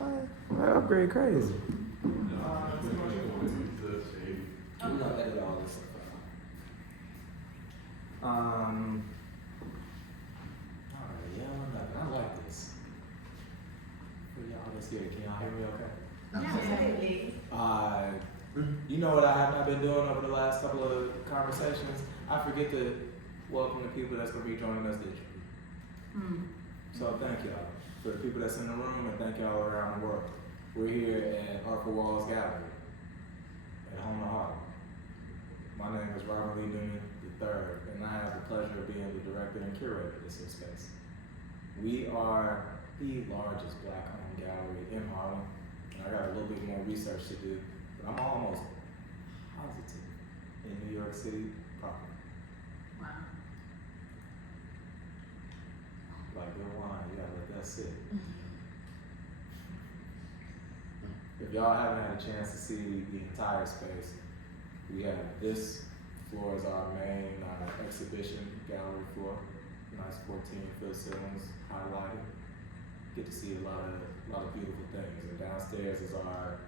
Upgrade crazy. I'm gonna edit all this stuff out. Alright, yeah, I like this. For y'all that's here, can y'all hear me okay? Absolutely. You know what I have not been doing over the last couple of conversations? I forget to welcome the people that's gonna be joining us digitally. So thank y'all for the people that's in the room, and thank y'all around the world. We're here at Artfullwalls Gallery at home of Harlem. My name is Robert Lee Newman III, and I have the pleasure of being the director and curator of this space. We are the largest Black-owned gallery in Harlem, and I got a little bit more research to do, but I'm almost positive in New York City proper. Wow. Like good wine, you gotta let that sit. If y'all haven't had a chance to see the entire space, we have this floor is our main exhibition gallery floor. Nice 14-foot ceilings highlighted. Get to see a lot of beautiful things. And downstairs is our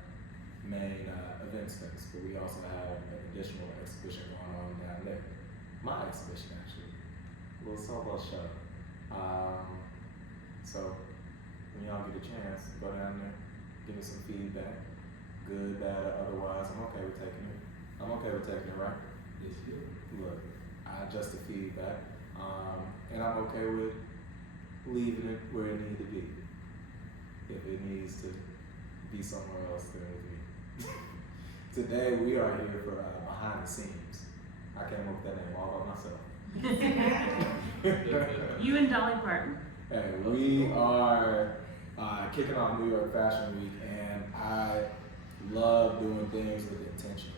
main event space, but we also have an additional exhibition going on down there. My exhibition actually, a little solo show. So when y'all get a chance, go down there, give me some feedback, good, bad, or otherwise. I'm okay with taking it. I'm okay with taking it, right? It's good. Look, I adjust the feedback, and I'm okay with leaving it where it needs to be. If it needs to be somewhere else, then with me. Today we are here for behind the scenes. I came up with that name all by myself. You and Dolly Parton. Hey, we are kicking off New York Fashion Week, and I love doing things with intention.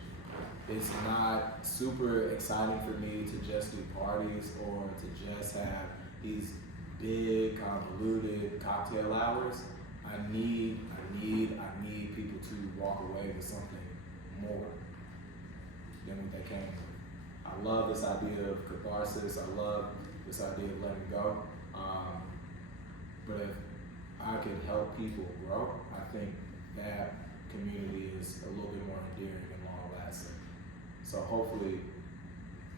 It's not super exciting for me to just do parties or to just have these big, convoluted cocktail hours. I need people to walk away with something more than what they came with. I love this idea of catharsis. I love this idea of letting go. But if I could help people grow, I think that community is a little bit more endearing and long lasting. So hopefully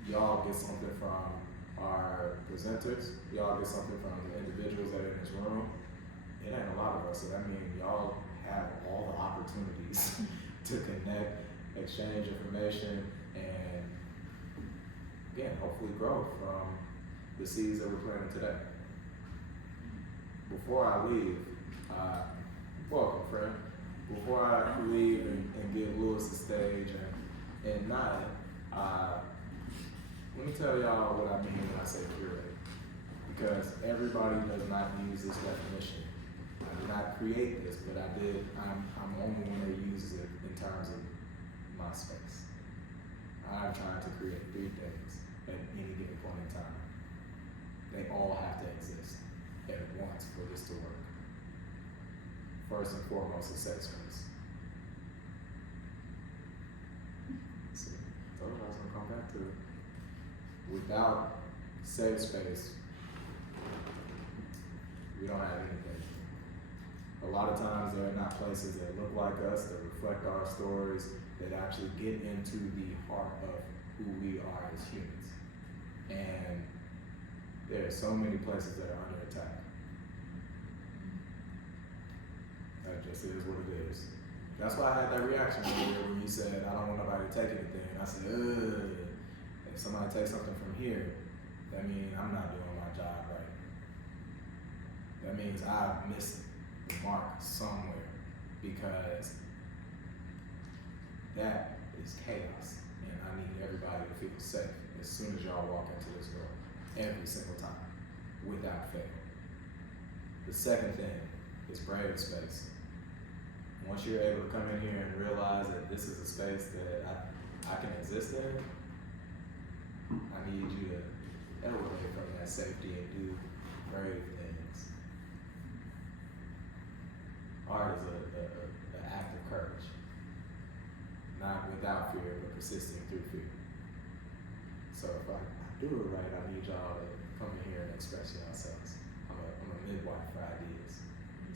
y'all get something from our presenters, y'all get something from the individuals that are in this room. It ain't a lot of us, so that means y'all have all the opportunities to connect, exchange information, and again, hopefully grow from the seeds that we're planting today. Before I leave, welcome friend. Before I leave and give Lewis the stage and Naya, let me tell y'all what I mean when I say curate. Because everybody does not use this definition. I did not create this, but I'm the only one that uses it in terms of my space. I'm trying to create 3 things at any given point in time. They all have to exist at once for this to work. First and foremost, a safe space. See, I told you I was gonna come back to it. Without safe space, we don't have anything. A lot of times there are not places that look like us, that reflect our stories, that actually get into the heart of who we are as humans. And there are so many places that are under attack. That just is what it is. That's why I had that reaction earlier when you said, I don't want nobody to take anything. I said, ugh, if somebody takes something from here, that means I'm not doing my job right. That means I've missed the mark somewhere, because that is chaos, and I need everybody to feel safe as soon as y'all walk into this door, every single time, without fail. The second thing is brave space. Once you're able to come in here and realize that this is a space that I can exist in, I need you to elevate from that safety and do brave things. Art is an act of courage. Not without fear, but persisting through fear. So if I do it right, I need y'all to come in here and express yourselves. I'm a midwife for ideas.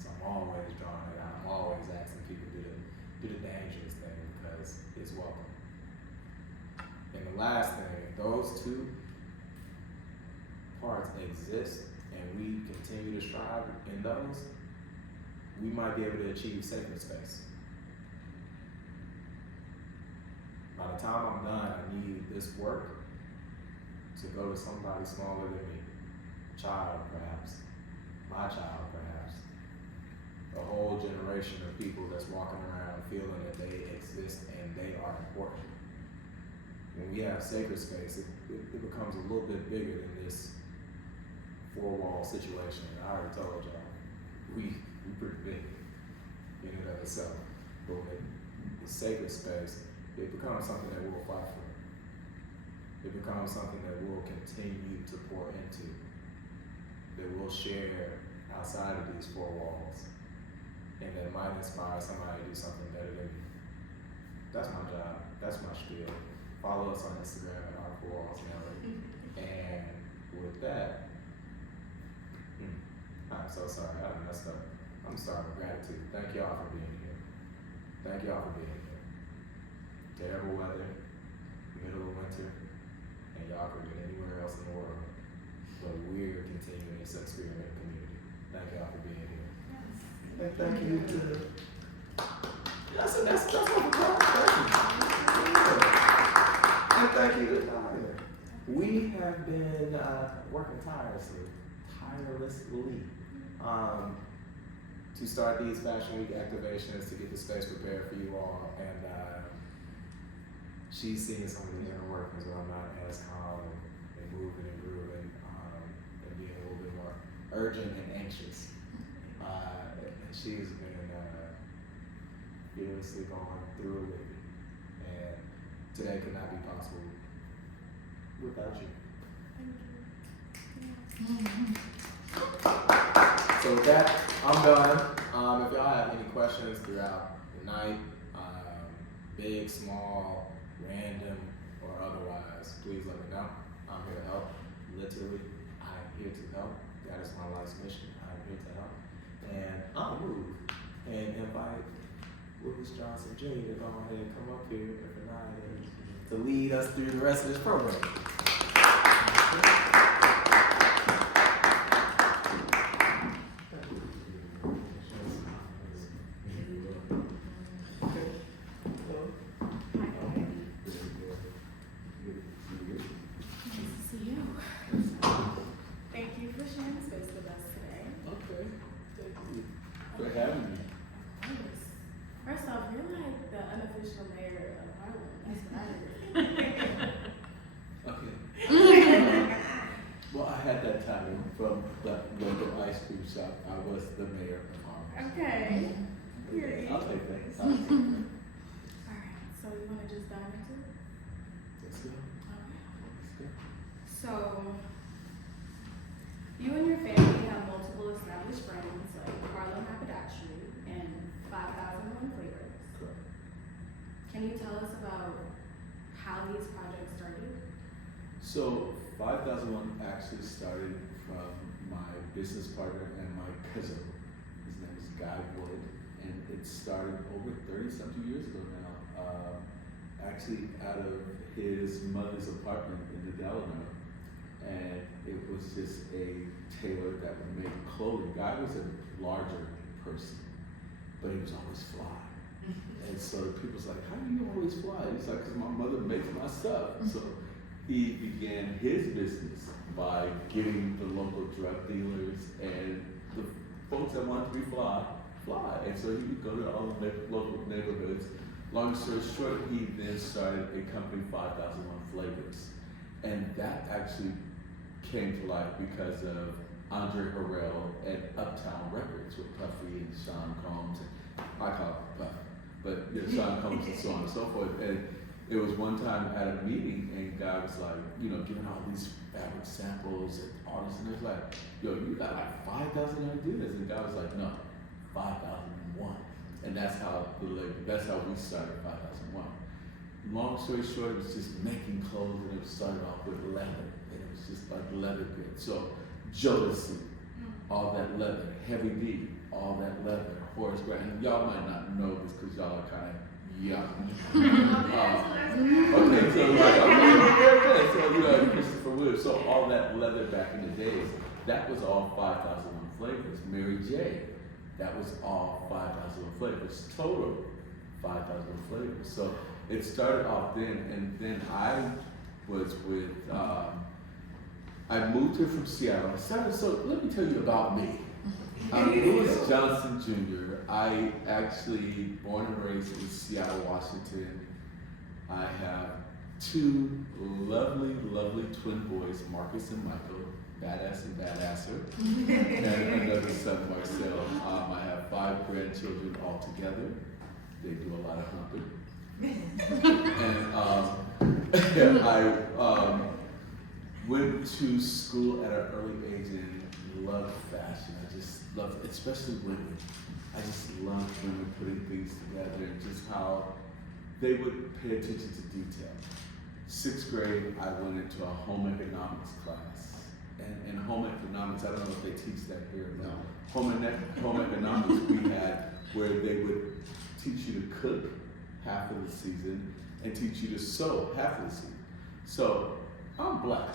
So I'm always drawing it out. I'm do the dangerous thing because it's welcome. And the last thing, if those two parts exist and we continue to strive in those, we might be able to achieve sacred space. By the time I'm done, I need this work to go to somebody smaller than me. Child, perhaps. My child, perhaps. A whole generation of people that's walking around feeling that they exist and they are important. When we have sacred space, it becomes a little bit bigger than this four-wall situation. I already told y'all, we pretty big in and of itself. But when it's sacred space, it becomes something that we'll fight for. It becomes something that we'll continue to pour into, that we'll share outside of these four walls, and that might inspire somebody to do something better than me. That's my job. That's my spiel. Follow us on Instagram at Artfullwalls now. And with that, I'm so sorry, I done messed up. I'm starting with gratitude. Thank y'all for being here. Thank y'all for being here. Terrible weather, middle of winter, and y'all could be anywhere else in the world. But we're continuing this experiment community. Thank y'all for being here. And thank you to that's what we're And thank you to Aniyah. We have been working tirelessly to start these Fashion Week activations to get the space prepared for you all. And she's seeing some of the inner workings where I'm not as calm and moving and grooving and being a little bit more urgent and anxious. And she's been fearlessly going through it with me. And today could not be possible without you. So with that, I'm done. If y'all have any questions throughout the night, big, small, random, or otherwise, please let me know. I'm here to help. Literally, I'm here to help. That is my life's mission. I'm here to help. And I'll move and invite Willis Johnson Jr. to go ahead and come up here for 9 minutes to lead us through the rest of this program. First off, you're like the unofficial mayor of Harlem. That's what I heard. Okay. Well, I had that title from the local ice cream shop. I was the mayor of Harlem. Okay. Period. I'll take that. Alright, so you want to just dive into it? Let's go. Okay. So, you and your family have multiple established brands like Harlem Haberdashery and 5001 Flavors. Correct. Can you tell us about how these projects started? So 5001 actually started from my business partner and my cousin. His name is Guy Wood, and it started over 30-something years ago now. Actually out of his mother's apartment in the Delano. And it was just a tailor that would make clothing. Guy was a larger person, but he was always fly. And so people's like, how do you always fly? He's like, because my mother makes my stuff. So he began his business by getting the local drug dealers and the folks that wanted to be fly. And so he would go to all the local neighborhoods. Long story short, he then started a company, 5001 Flavors. And that actually came to life because of Andre Harrell at Uptown Records with Puffy and Sean Combs. I call it Puff, but Sean Combs and so on and so forth. And it was one time at a meeting, and Guy was like, giving all these fabric samples and artists, and it was like, yo, you got like 5,000 ideas, and Guy was like, no, 5001, and that's how we started 5001. Long story short, it was just making clothes, and it started off with leather, and it was just like leather goods. So Jodeci, all that leather. Heavy D, all that leather. Horace Grant. And y'all might not know this because y'all are kind of young. Okay, so like, so you know, Christopher Williams. So all that leather back in the days, that was all 5001 flavors. Mary J, that was all 5001 flavors. Total 5001 flavors. So it started off then, and then I was with, I moved here from Seattle. So let me tell you about me. Louis Johnson Jr. I actually born and raised in Seattle, Washington. I have two lovely, lovely twin boys, Marcus and Michael, badass and badasser, and another son, Marcel. I have 5 grandchildren altogether. They do a lot of humping. And I went to school at an early age and loved fashion. I just loved, especially women. I just loved women putting things together and just how they would pay attention to detail. 6th grade, I went into a home economics class. And home economics, I don't know if they teach that here. No. Home economics we had where they would teach you to cook half of the season and teach you to sew half of the season. So I'm black.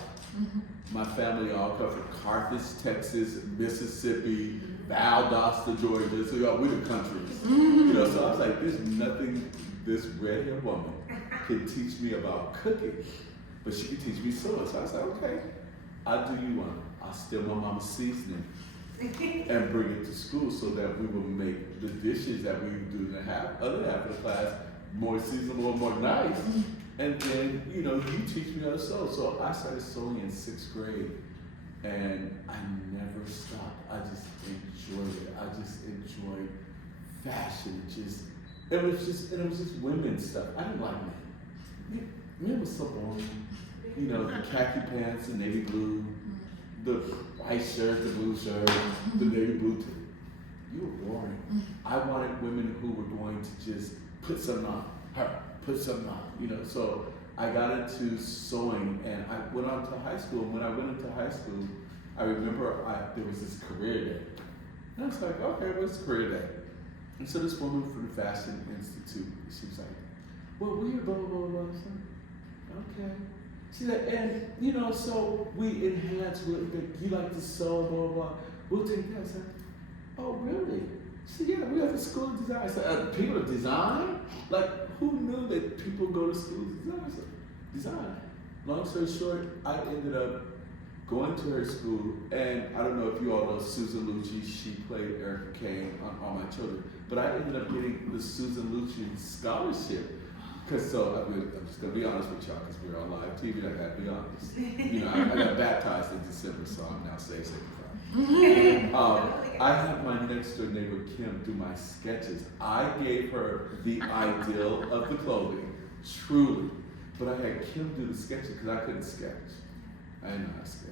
My family all come from Carthage, Texas, Mississippi, Valdosta, Georgia. So y'all, we the countries. You know, so I was like, there's nothing this red-haired woman can teach me about cooking, but she can teach me sewing. So I was like, okay, I'll do you one. I'll steal my mama's seasoning and bring it to school so that we will make the dishes that we do in the other half of the class more seasonable, more nice. And then, you know, you teach me how to sew. So I started sewing in 6th grade, and I never stopped. I just enjoyed it. I just enjoyed fashion. It was just women's stuff. I didn't like men. Men was so boring. You know, the khaki pants, the navy blue, the white shirt, the blue shirt, the navy blue. You were boring. I wanted women who were going to just put something on. Put something on, you know. So I got into sewing, and I went on to high school. And when I went into high school, I remember there was this career day. And I was like, okay, what's career day? And so this woman from the Fashion Institute, she was like, well, we're blah, blah, blah, blah. I said, okay. She said, and, you know, so we enhance, you like to sew, blah, blah, blah. We'll take that. I said, oh, really? She said, yeah, we have a school of design. I said, people of design? Like, who knew that people go to school of design? I said, design. Long story short, I ended up going to her school, and I don't know if you all know Susan Lucci. She played Erica Kane on All My Children. But I ended up getting the Susan Lucci scholarship. I'm just gonna be honest with y'all, because we're on live TV. I gotta be honest. You know, I got baptized in December, so I'm now saved, sanctified. I had my next door neighbor Kim do my sketches. I gave her the ideal of the clothing, truly. But I had Kim do the sketches because I couldn't sketch. I didn't know how to sketch.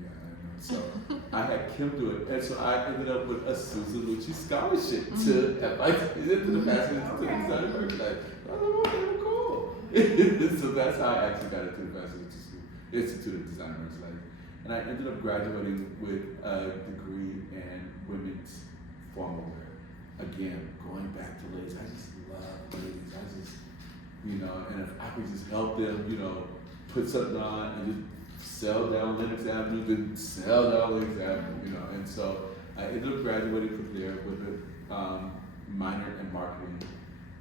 Yeah, I didn't know. So I had Kim do it, and so I ended up with a Susan Lucci scholarship to the Fashion Institute Design Merchandise. I was like, okay, well, cool. So that's how I actually got into the Fashion Institute of Design Merchandise. And I ended up graduating with a degree in women's formal wear. Again, going back to ladies, I just love ladies. I just, you know, and if I could just help them, you know, put something on and just sell down Lenox Avenue, then sell down Lenox Avenue, you know. And so I ended up graduating from there with a minor in marketing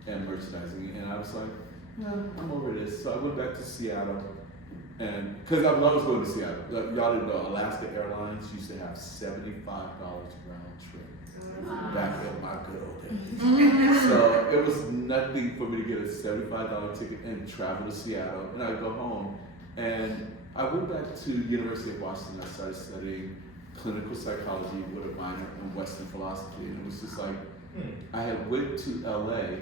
and merchandising. And I was like, yeah, I'm over this. So I went back to Seattle. And because I was going to Seattle, y'all didn't know, Alaska Airlines used to have $75 round trip back in my good old days. So it was nothing for me to get a $75 ticket and travel to Seattle. And I'd go home. And I went back to University of Washington. I started studying clinical psychology with a minor in Western philosophy. And it was just like, I had went to LA,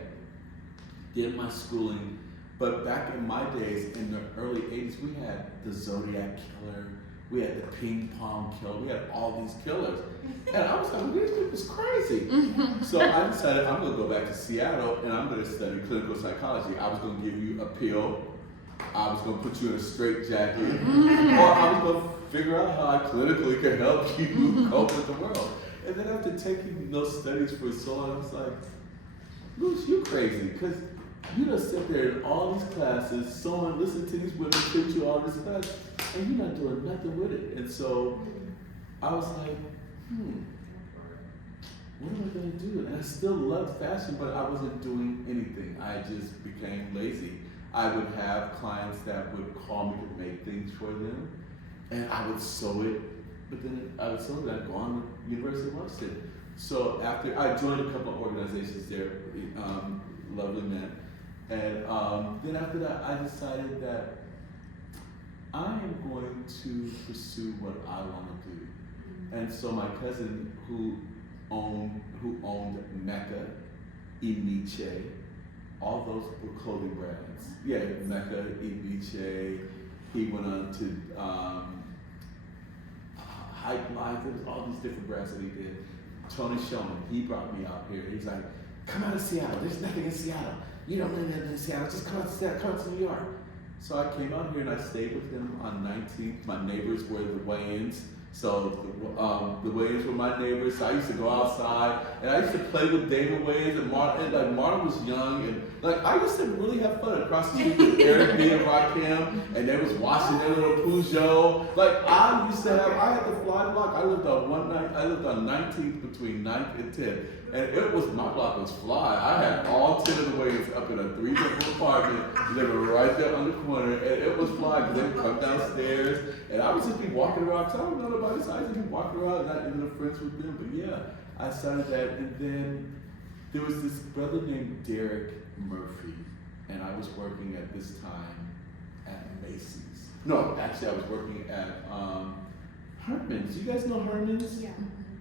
did my schooling. But back in my days, in the early 80s, we had the Zodiac Killer, we had the Ping Pong Killer, we had all these killers. And I was like, this dude is crazy. So I decided I'm gonna go back to Seattle and I'm gonna study clinical psychology. I was gonna give you a pill, I was gonna put you in a straitjacket, or I was gonna figure out how I clinically could help you cope with the world. And then after taking those studies for so long, I was like, Luce, you crazy, because you done sit there in all these classes, sewing, listen to these women teach you all this class, and you're not doing nothing with it. And so I was like, what am I gonna do? And I still loved fashion, but I wasn't doing anything. I just became lazy. I would have clients that would call me to make things for them, and I would sew it, but then I would sew it, I'd go on to University of Washington. So after, I joined a couple of organizations there, lovely men, and then after that, I decided that I am going to pursue what I want to do. And so my cousin who owned Mecca, Iniche, all those were clothing brands. Yeah, Mecca, Iniche. He went on to Hype Life. There was all these different brands that he did. Tony Showman, he brought me out here. He's like, come out of Seattle. There's nothing in Seattle. You don't live in Seattle. Just come out to Seattle. Come to New York. So I came out here and I stayed with him on 19th. My neighbors were the Wayans. So the Wayans were my neighbors. So I used to go outside and I used to play with David Wayans and Martin. And like Martin was young and like I used to really have fun across the street with Eric B and Rakim, and they was washing their little Peugeot. Like I had to fly the block. I lived on 19th between 9th and 10th. And it was, my block was fly. I had all 10 of the Wayans up in a 3-bedroom apartment, living right there on the corner, and it was fly because they would come downstairs, and I would just be walking around, because I don't know nobody, so I just be walking around and not even friends with them. But yeah, I started that, and then there was this brother named Derek Murphy, and I was working at this time at Macy's. No, actually I was working at Herman's. You guys know Herman's? Yeah.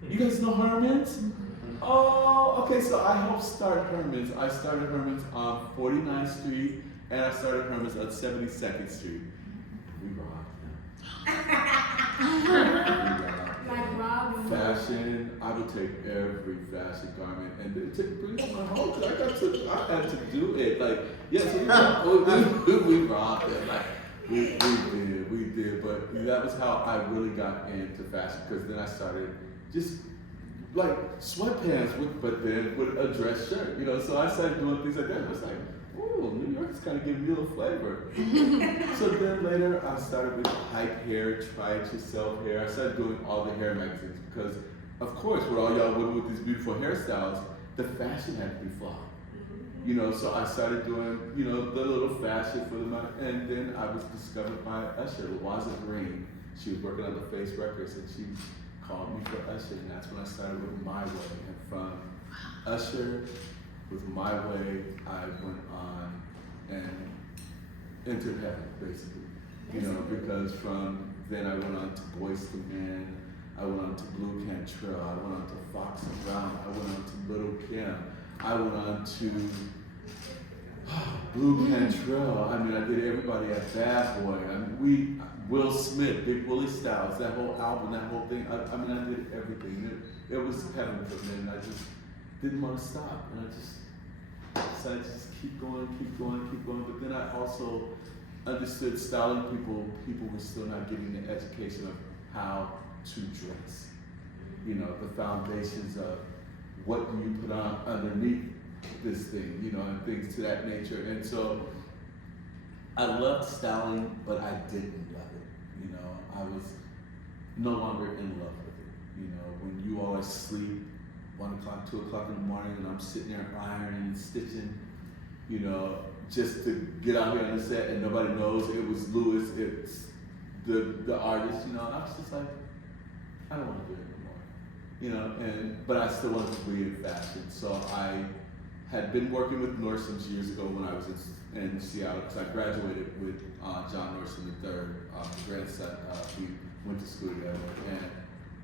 You guys know Herman's? Oh, okay, so I helped start Herman's. I started Herman's on 49th Street, and I started Herman's on 72nd Street. We rocked them. Like Rob. Fashion, I would take every fashion garment and then bring it to my home, because I had to do it. Like, yes, we rocked them. Like, we did, but that was how I really got into fashion, because then I started just like sweatpants, but then with a dress shirt, you know. So I started doing things like that. I was like, ooh, New York's kind of giving me a little flavor. So then later, I started with Hype Hair, Try It Yourself Hair. I started doing all the hair magazines because, of course, with all y'all women with these beautiful hairstyles, the fashion had to be fly. You know, so I started doing, you know, the little fashion for them, and then I was discovered by Usher, Lawaza Green. She was working on the Face Records, and she called me for Usher, and that's when I started with My Way. And from Usher, with My Way, I went on and entered heaven, basically. You know, because from then I went on to Boyz II Men, I went on to Blue Cantrell, I went on to Fox and Brown, I went on to Little Kim, I went on to Blue Cantrell. I mean, I did everybody at Bad Boy. I mean, Will Smith, Big Willie Styles, that whole album, that whole thing. I mean, I did everything. It was heaven for me, and I just didn't want to stop. And I just decided to just keep going. But then I also understood styling people were still not getting the education of how to dress. You know, the foundations of what do you put on underneath this thing, you know, and things to that nature. And so I loved styling, but I didn't love it. You know, I was no longer in love with it. You know, when you all are asleep, 1 o'clock, 2 o'clock in the morning, and I'm sitting there ironing and stitching, you know, just to get out here on the set, and nobody knows it was Louis, it's the artist, you know. And I was just like, I don't want to do it anymore, you know. But I still wanted to be in fashion, so I had been working with Nordstrom's years ago when I was in Seattle, because I graduated with John Nordstrom III, grandson. We went to school together, and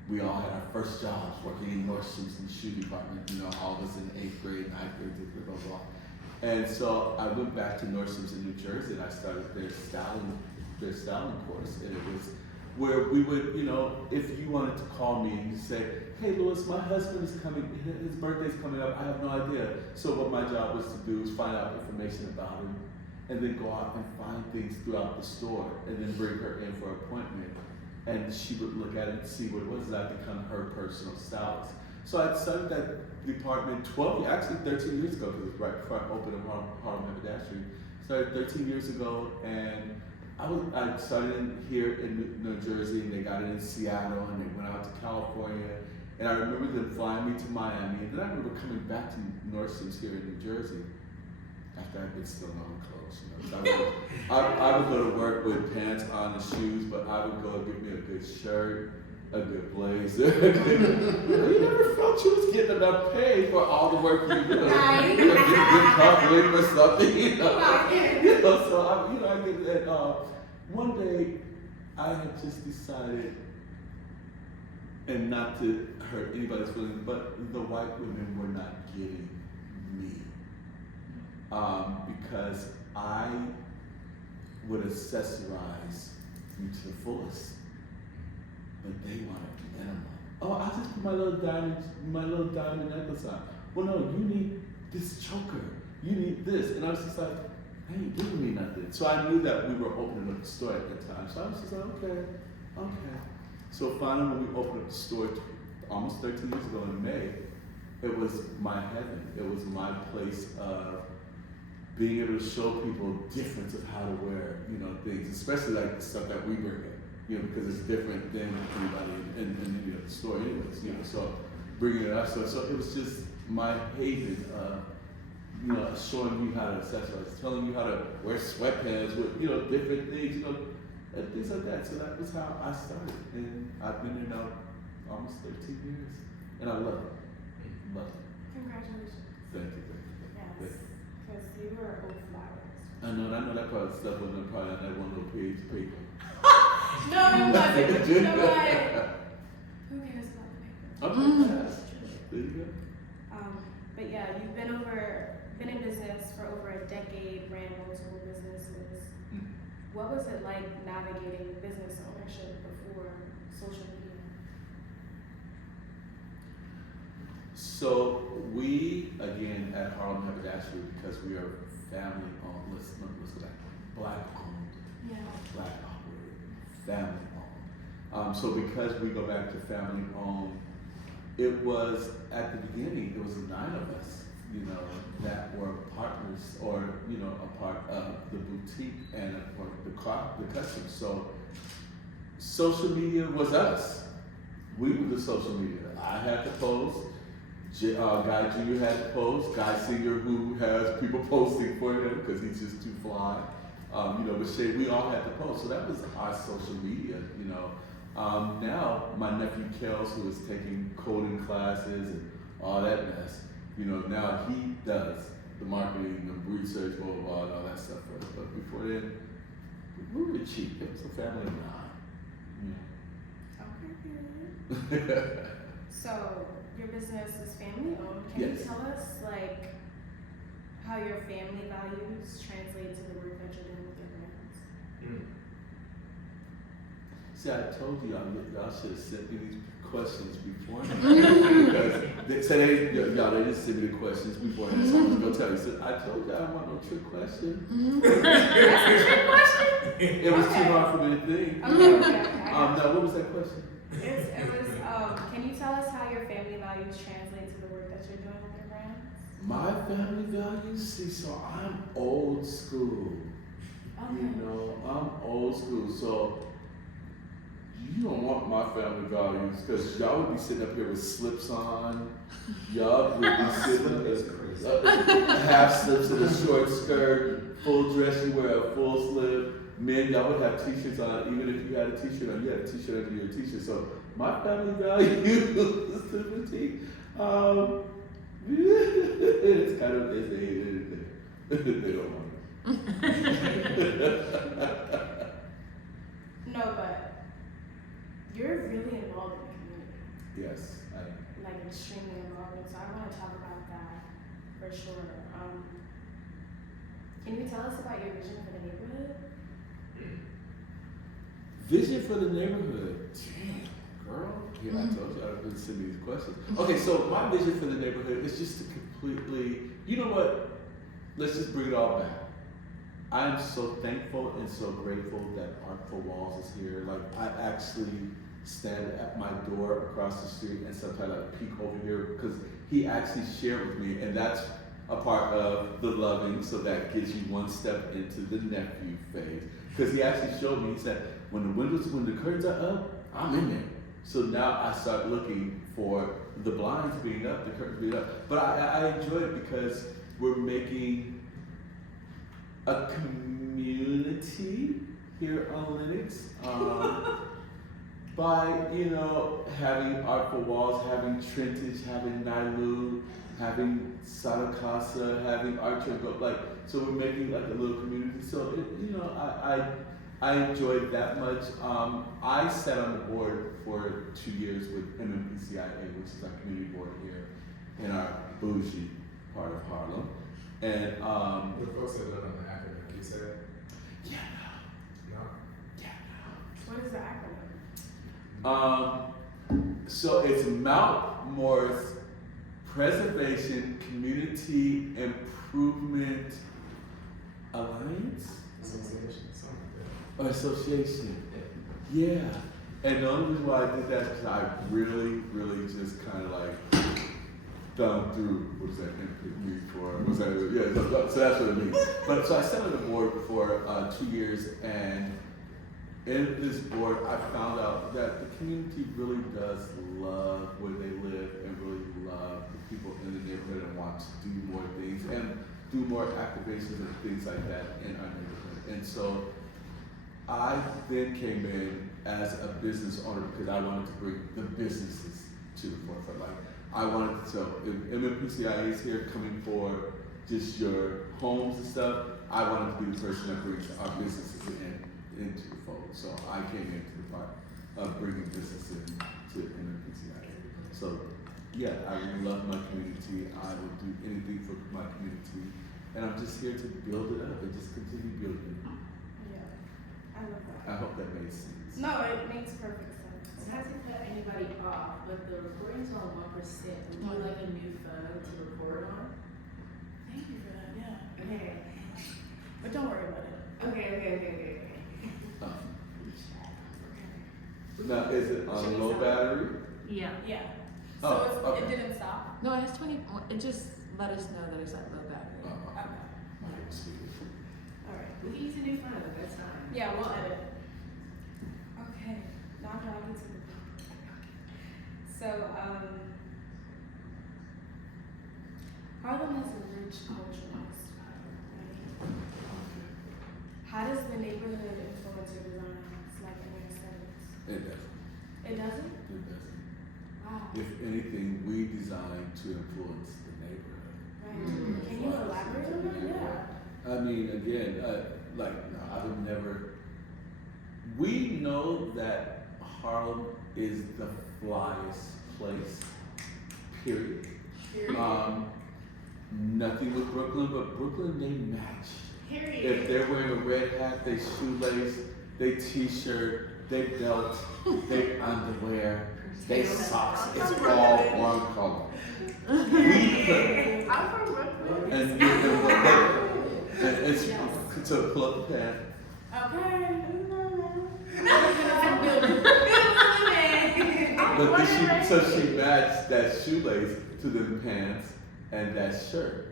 we all had our first jobs working in Nordstrom's in the shoe department, you know, all of us in 8th grade, 9th grade, blah, blah, blah. And so I went back to Nordstrom's in New Jersey, and I started their styling course, and it was where we would, you know, if you wanted to call me and you say, hey Louis, my husband is coming, his birthday's coming up, I have no idea. So what my job was to do was find out information about him, and then go out and find things throughout the store, and then bring her in for an appointment. And she would look at it and see what it was. I become her personal stylist. So I started that department 13 years ago, because it's right before I opened up Harlem Haberdashery. Started 13 years ago, and I started here in New Jersey, and they got it in Seattle, and they went out to California. And I remember them flying me to Miami, and then I remember coming back to Nordstrom's here in New Jersey after I'd been stealing all the clothes. So I would go to work with pants on and shoes, but I would go get me a good shirt, a good blazer. You never felt you was getting enough pay for all the work you do. Get good covering or something, So I get that. One day, I had just decided, and not to hurt anybody's feelings, but the white women were not getting me. Because I would accessorize you to the fullest, but they wanted minimum. Oh, I just put my little diamond necklace on. Well, no, you need this choker. You need this, and I was just like, they ain't giving me nothing. So I knew that we were opening up the store at that time. So I was just like, okay. So finally, when we opened up the store almost 13 years ago in May, it was my heaven. It was my place of being able to show people difference of how to wear, things, especially like the stuff that we bring in, because it's different than anybody in any other store anyways, so bringing it up. So it was just my haven, showing you how to accessorize, telling you how to wear sweatpants with, different things, and things like that. So that was how I started, and I've been here now almost 13 years, and I love it. Congratulations. Thank you. Yes, because you were old flowers. I know that part of the stuff wasn't probably on that one little page of paper. No, it wasn't, but you know what? Who cares about the paper? Okay, there you go. But yeah, you've been in business for over a decade, ran multiple businesses. What was it like navigating business ownership before social media? So we, again, at Harlem Haberdashery, because we are family owned, let's go back, Black owned, Black operated, family owned. So because we go back to family owned, it was, at the beginning, it was 9 of us, that were partners or, a part of the boutique and the customers. So social media was us. We were the social media. I had the post. Guy Jr. had the post. Guy Singer, who has people posting for him because he's just too fly. But Shay, we all had the post. So that was our social media, Now, my nephew Kels, who is taking coding classes and all that mess, now he does the marketing, the research, blah, blah, blah, and all that stuff for us. But before then, we were cheap. It was a family of 9. Okay. So, your business is family owned. Can you tell us, how your family values translate to the work that you're doing with your brands? See, I told you y'all should have sent me these questions beforehand. Because today, y'all they didn't send me the questions beforehand. So I was gonna tell you. So I told you I don't want no trick question. That's a trick question? It was too hard for me to think. Okay. Now, what was that question? It was, can you tell us how your family values translate to the work that you're doing with your brands? My family values? See, so I'm old school. Okay. I'm old school. So you don't want my family values because y'all would be sitting up here with slips on. Y'all would be sitting half slips and a short skirt, full dress, you wear a full slip. Men, y'all would have t-shirts on, even if you had a t-shirt on, you had a t-shirt under your t-shirt. So my family values is to the T. It's kind of, they don't want it. No, but you're really involved in the community. Yes, I am. Extremely involved. So I want to talk about that for sure. Can you tell us about your vision for the neighborhood? Vision for the neighborhood. Damn, girl. Yeah, I told you I was send me these questions. Okay, so my vision for the neighborhood is just to completely, you know what? Let's just bring it all back. I'm so thankful and so grateful that Artfullwalls is here. I actually stand at my door across the street and sometimes I peek over here because he actually shared with me, and that's a part of the loving, so that gives you one step into the nephew phase. Because he actually showed me, he said, when the curtains are up, I'm in there. So now I start looking for the blinds being up, the curtains being up. But I enjoy it because we're making a community here on Linux. By, having Artfullwalls, having Trentage, having Nailu, having Sadakasa, having Artfullwalls, so we're making like a little community. So, I enjoyed that much. I sat on the board for 2 years with MMPCIA, which is our community board here in our bougie part of Harlem. And, the folks that live on the acronym, you said? Yeah. No? Yeah. What is the acronym? So it's Mount Morris Preservation Community Improvement Alliance? Association, something like Or Association. Yeah. And the only reason why I did that is because I really, really just kind of thumbed through, what is that, MP for, what's that, yeah, so that's what it means. But so I sat on the board for 2 years, and in this board, I found out that the community really does love where they live and really love the people in the neighborhood and want to do more things and do more activations and things like that in our neighborhood. And so I then came in as a business owner because I wanted to bring the businesses to the forefront. I wanted to, so if MMPCI is here coming for just your homes and stuff, I wanted to be the person that brings our businesses into the fold. So I came into the part of bringing business into MMPCI. So yeah, I really love my community. I will do anything for my community. And I'm just here to build it up and just continue building it. Yeah, I love that. I hope that made sense. No, it makes perfect sense. Not to cut anybody off, but the recording's on 1%. Would you like a new phone to record on? Thank you for that, yeah. Okay. But don't worry about it. Okay. Now, is it on low battery? Yeah. Yeah. Oh, So it's, okay. it didn't stop? No, it has 20. It just let us know that it's at low battery. Okay. Sweet. Alright. We can use a new phone, that's fine. Yeah, we'll edit. Okay, now I'm driving to the So, Harlem has a rich cultural history, right? How does the neighborhood influence your designs, like in your aesthetics? It doesn't. It doesn't? It doesn't. Wow. If anything, we design to influence the neighborhood. Right. Can you elaborate on that? Yeah. I mean, again, no, I would never. We know that Harlem is the flyest place, period. Nothing with Brooklyn, but Brooklyn, they match. If they're wearing a red hat, they shoelace, they t-shirt, they belt, they underwear, they socks. It's all one color. I'm from Brooklyn. And it's to pull up the pant. Okay. But so she matched that shoelace to the pants and that shirt.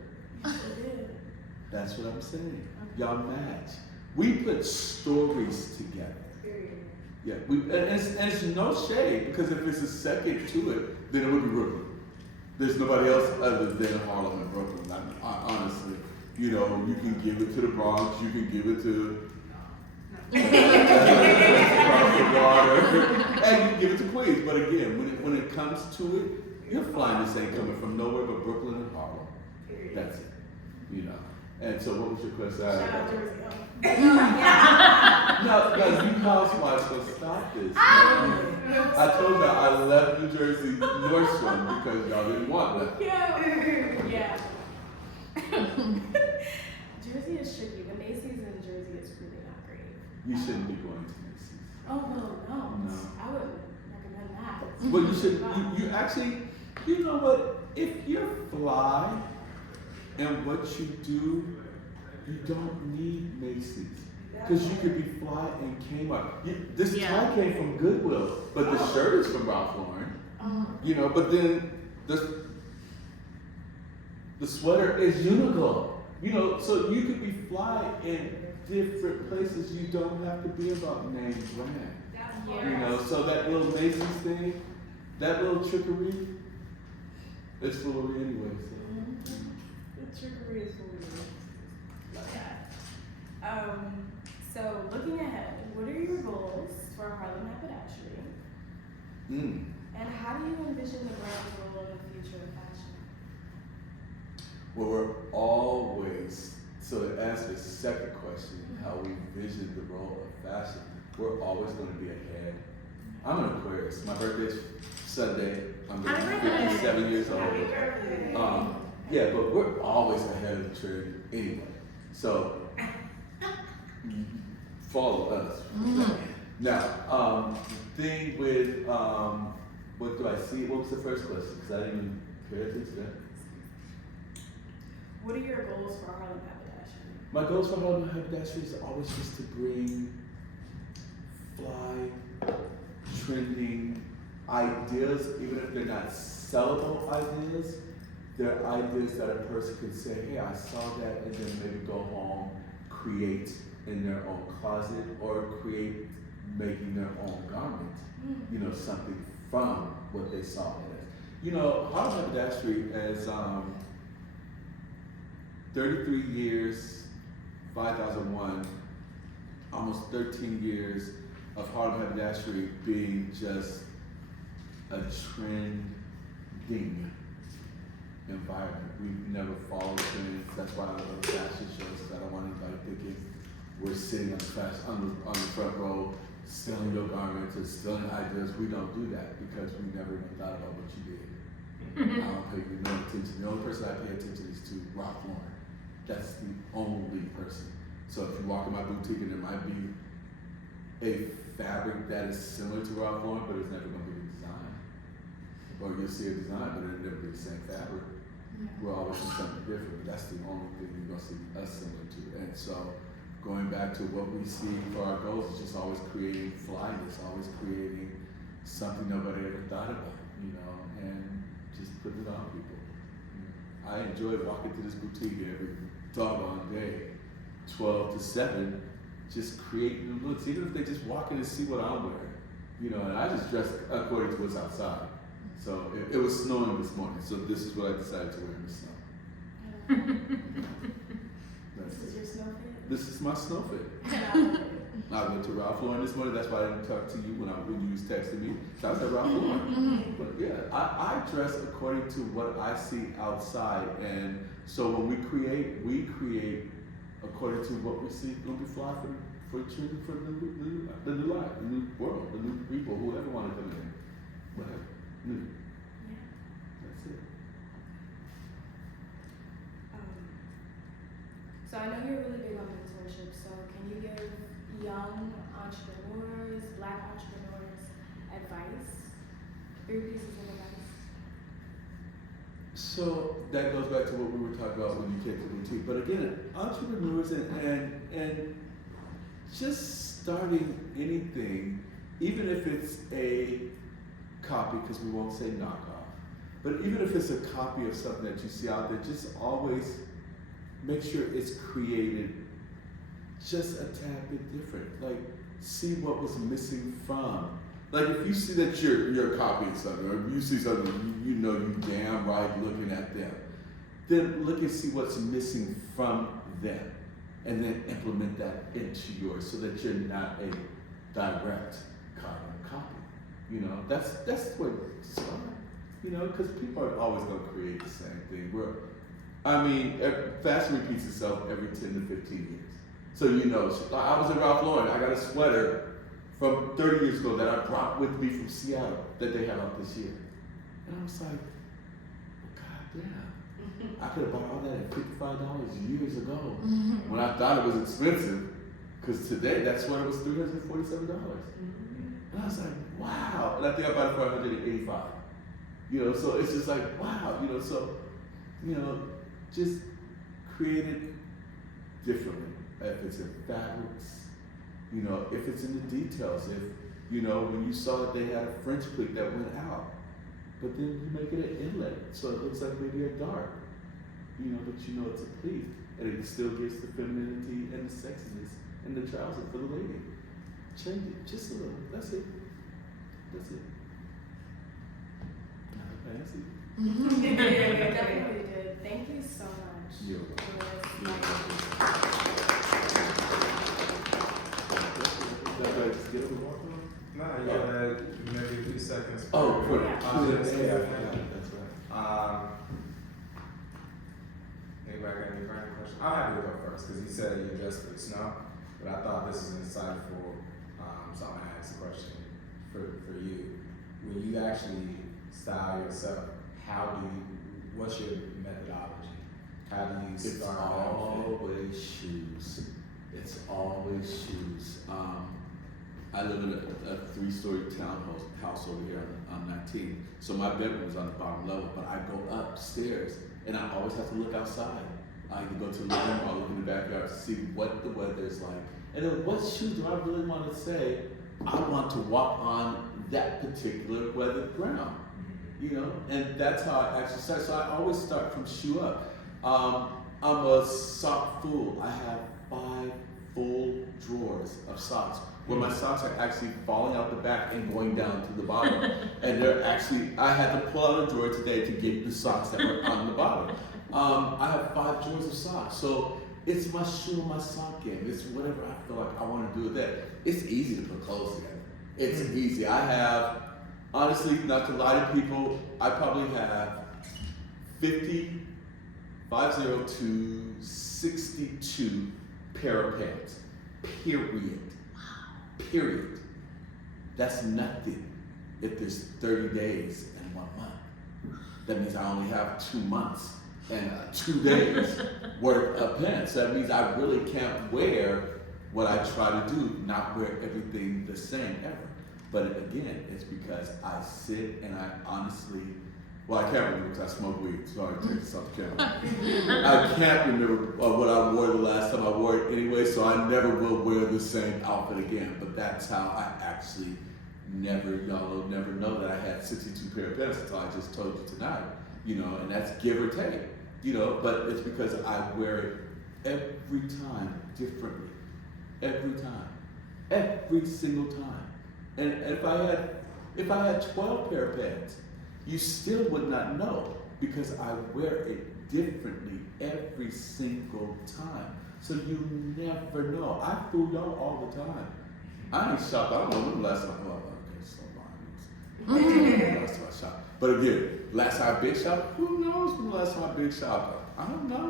That's what I'm saying. Y'all match. We put stories together. Yeah, and it's no shade, because if it's a second to it, then it would be Brooklyn. There's nobody else other than Harlem and Brooklyn. Honestly, you can give it to the Bronx, you can give it to across the water, and you can give it to Queens. But again, when it comes to it, your flyness ain't coming from nowhere but Brooklyn and Harlem. That's it. And so what was your question? Shout out Jersey. No, you housewives will stop this. I told y'all I left New Jersey Nordstrom because y'all didn't want that. Yeah. Jersey is tricky. The Macy's in Jersey is really not great. You shouldn't be going to Macy's. Oh no. No. I wouldn't recommend that. Well, you should. You actually. You know what? If you're fly and what you do, you don't need Macy's. Because you could be fly in Kmart. This Yeah. tie came from Goodwill, but the shirt is from Ralph Lauren. You know, but then the sweater is Uniqlo. You know, so you could be fly in different places. You don't have to be about name brand. You know, so that little Macy's thing, that little trickery, it's foolery anyway. So. The trickery is foolery. Love that. So looking ahead, what are your goals for Harlem Haberdashery? And how do you envision the brand's role in the future of fashion? Well, we're always, so to answer the second question, how we envision the role of fashion, we're always going to be ahead. I'm an Aquarius. My birthday's Sunday. I'm going to be 57 years old. Yeah, but we're always ahead of the trend anyway. So, follow us. Now, the thing with, what do I see? What was the first question? Because I didn't even pay attention to that. What are your goals for Harlem Haberdashery? My goals for Harlem Haberdashery is always just to bring fly, trending ideas, even if they're not sellable ideas. They're ideas that a person can say, hey, I saw that, and then maybe go home, create in their own closet, or create making their own garment. You know, something from what they saw it as. You know, Harlem Haberdashery as 33 years, 5001, almost 13 years of Harlem Haberdashery being just a trending environment. We've never followed trends. That's why I love fashion shows, because I don't want anybody thinking we're sitting on the front row stealing your garments or stealing ideas. We don't do that because we never even thought about what you did. I don't pay you no attention. The only person I pay attention is to Ralph Lauren. That's the only person. So if you walk in my boutique and there might be a fabric that is similar to Ralph Lauren, but it's never going to be the design. Or you'll see a design, but it'll never be the same fabric. We're always doing something different, but that's the only thing you're going to see us similar to. And so going back to what we see for our goals is just always creating flyness, always creating something nobody ever thought about, you know, and just putting it on people. I enjoy walking to this boutique every doggone day, 12 to 7, just create new looks, even if they just walk in and see what I'm wearing, you know, and I just dress according to what's outside. So it was snowing this morning, so this is what I decided to wear in the snow. This is your snow fit? This is my snow fit. I went to Ralph Lauren this morning. That's why I didn't talk to you when you was texting me. So I was at Ralph Lauren. But yeah, I dress according to what I see outside, and so when we create according to what we see. It'll be fly for children, for the new life, the new world, the new people, whoever want to come in, whatever. New. That's it. So I know you're really big on mentorship, so can you give young entrepreneurs, Black entrepreneurs, advice? 3 pieces of advice. So that goes back to what we were talking about when you came to boutique. But again, entrepreneurs and just starting anything, even if it's a copy, because we won't say knockoff, but even if it's a copy of something that you see out there, just always make sure it's created just a tad bit different. Like, see what was missing from. Like, if you see that you're copying something, or if you see something you know you damn right looking at them, then look and see what's missing from them, and then implement that into yours, so that you're not a direct copy. You know, that's the way it's start. You know, because people are always going to create the same thing. Fashion repeats itself every 10 to 15 years. So, you know, I was in Ralph Lauren. I got a sweater from 30 years ago that I brought with me from Seattle that they have out this year. And I was like, God damn. I could have bought all that at $55 years ago when I thought it was expensive. Because today that sweater was $347. And I was like, wow. And I think I bought it for $185. You know, so it's just like, wow. You know, so, you know, just create it differently. If it's in fabrics, You know, if it's in the details, if, you know, when you saw that they had a French pleat that went out, but then you make it an inlet, so it looks like maybe a dart, you know, but you know it's a pleat, and it still gives the femininity and the sexiness in the trouser for the lady. Change it just a little. That's it. That's it. Not fancy. You definitely did. Thank you so much. You're welcome. for this. Just get over walk on? No, you got maybe a few seconds. Oh, for Yeah. that's right. Anybody got any final questions? I'm happy to go first because you said you adjust for the snow, but I thought this was insightful. So I'm gonna ask a question for you. When you actually style yourself, what's your methodology? How do you It's start always shoes. It's always shoes. I live in a 3-story house over here on 19. So my bedroom is on the bottom level, but I go upstairs and I always have to look outside. I can go to the living room or look in the backyard to see what the weather is like. And then what shoe do I really want to say? I want to walk on that particular weathered ground, you know? And that's how I actually start. So I always start from shoe up. I'm a sock fool. I have 5 full drawers of socks where my socks are actually falling out the back and going down to the bottom. And they're actually, I had to pull out a drawer today to get the socks that were on the bottom. I have 5 drawers of socks. So it's my shoe and my sock game. It's whatever I feel like I want to do with that. It's easy to put clothes together. It's easy. I have, honestly, not to lie to people, I probably have 50 to 62 pair of pants. Period. Period. That's nothing if there's 30 days and 1 month. That means I only have 2 months and 2 days worth of pants. That means I really can't wear what I try to do, not wear everything the same ever. But again, it's because I sit and I honestly, well, I can't remember because I smoke weed. Sorry, take this off the camera. I can't remember what I wore the last time I wore it anyway, so I never will wear the same outfit again. But that's how I actually y'all will never know that I had 62 pair of pants until I just told you tonight. You know, and that's give or take. You know, but it's because I wear it every time differently. Every time. Every single time. And if I had 12 pair of pants, you still would not know because I wear it differently every single time. So you never know. I fool y'all all the time. I ain't shopped. I don't know when the last time. Oh, okay, so lying. Last time I shopped. But again, last time I big shop. Who knows when the last time I big shop? I don't know.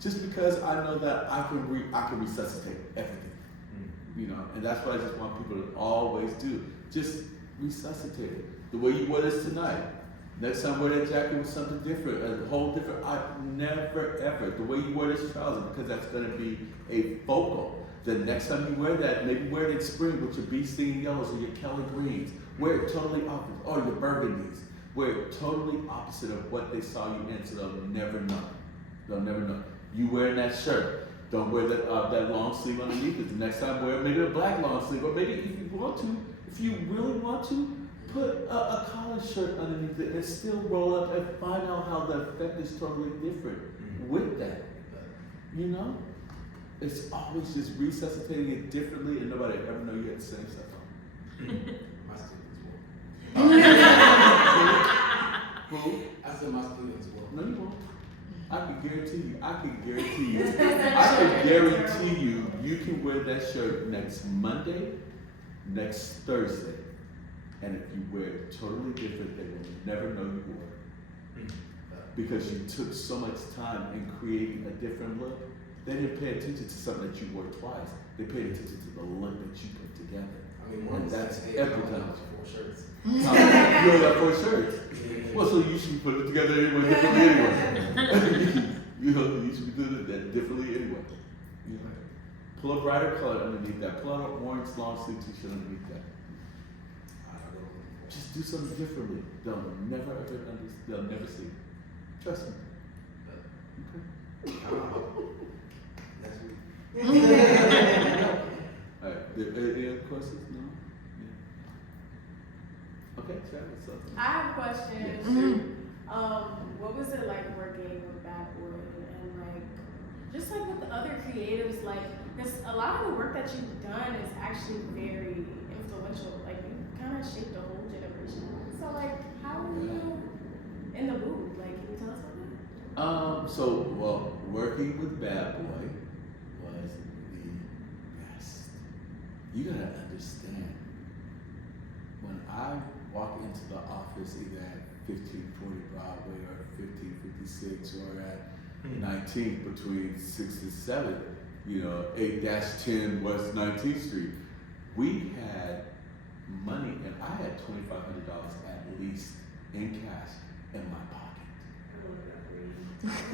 Just because I know that I can resuscitate everything. You know, and that's what I just want people to always do. Just resuscitate it. The way you wear this tonight. Next time wear that jacket with something different, a whole different, never ever. The way you wear this trouser, because that's gonna be a focal. The next time you wear that, maybe wear it in spring with your bee stinging yellows or your Kelly greens. Wear it totally opposite, or your burgundies. Wear it totally opposite of what they saw you in, so they'll never know. They'll never know. You wearing that shirt, don't wear that long sleeve underneath it. The next time wear maybe a black long sleeve, or maybe if you really want to, put a collar shirt underneath it and still roll up and find out how the effect is totally different with that. You know? It's always just resuscitating it differently and nobody ever know you had the same stuff on. My students will. Who? I said my students will. No, you won't. I can guarantee you, you can wear that shirt next Monday, next Thursday. And if you wear it totally different, they will never know you wore it. Because you took so much time in creating a different look. They didn't pay attention to something that you wore twice. They paid attention to the look that you put together. I mean, And that's hey, every I time. got 4 shirts. You only got 4 shirts. Well, so you should put it together anyway, differently anyway. You should be doing that differently anyway. You know? Pull a brighter color underneath that. Pull out an orange long sleeve t-shirt underneath that. Just do something differently. They'll never see it. Trust me. Okay. Next week. Alright, questions? No? Yeah. Okay, Travis, so. I have a question. What was it like working with Bad Boy and like, just like with the other creatives, like, because a lot of the work that you've done is actually very influential. Like, you kind of shaped a whole generation. So like, how were you in the booth? Like, can you tell us about that? Well, working with Bad Boy was the best. You gotta understand, when I walk into the office either at 1540 Broadway or 1556 or at 19th between 6th and 7th, 8-10 West 19th Street, we had money, and I had $2,500 at least in cash in my pocket.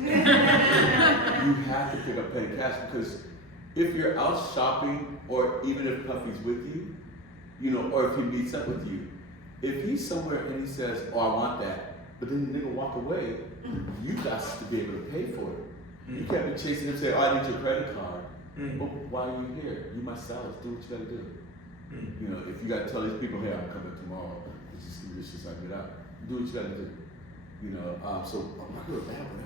You have to pick up petty cash because if you're out shopping, or even if Puffy's with you, or if he meets up with you, if he's somewhere and he says, "Oh, I want that," but then the nigga walk away, you got to be able to pay for it. You can't be chasing him saying, "Oh, I need your credit card." Well, why are you here? You my sales. Do what you gotta do. If you gotta tell these people, "Hey, I'm coming tomorrow. Just give me this shit so I get out." Do what you gotta do. So I'm not gonna bad, but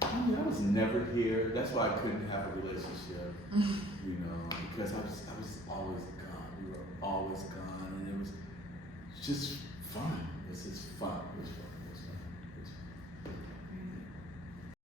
I was never here. That's why I couldn't have a relationship. Because I was always gone. We were always gone, and it was just fun. It was just fun. It was fun.